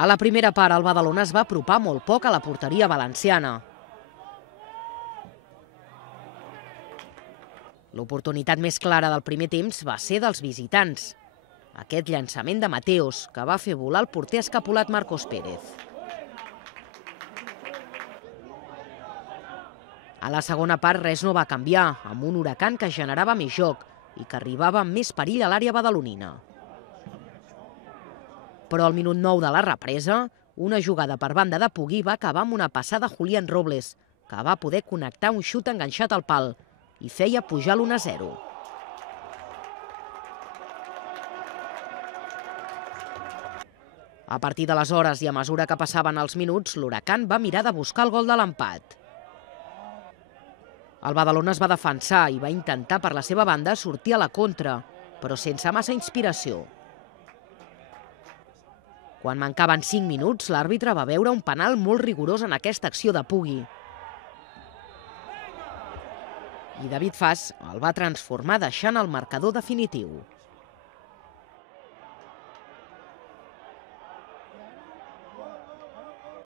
A la primera part, el Badalona es va apropar molt poc a la porteria valenciana. L'oportunitat més clara del primer temps va ser dels visitants. Aquest llançament de Mateos, que va fer volar el porter escapulat Marcos Pérez. A la segona part res no va canviar, amb un Huracán que generava més joc i que arribava amb més perill a l'àrea badalonina. Però al minut 9 de la represa, una jugada per banda de Pugui va acabar amb una passada a Julián Robles, que va poder connectar un xut enganxat al pal i feia pujar l'1-0. A partir d'aleshores i a mesura que passaven els minuts, l'Huracán va mirar de buscar el gol de l'empat. El Badalona es va defensar i va intentar per la seva banda sortir a la contra, però sense massa inspiració. Quan mancaven 5 minuts, l'àrbitre va veure un penal molt rigorós en aquesta acció de Pugui. I David Fas el va transformar deixant el marcador definitiu.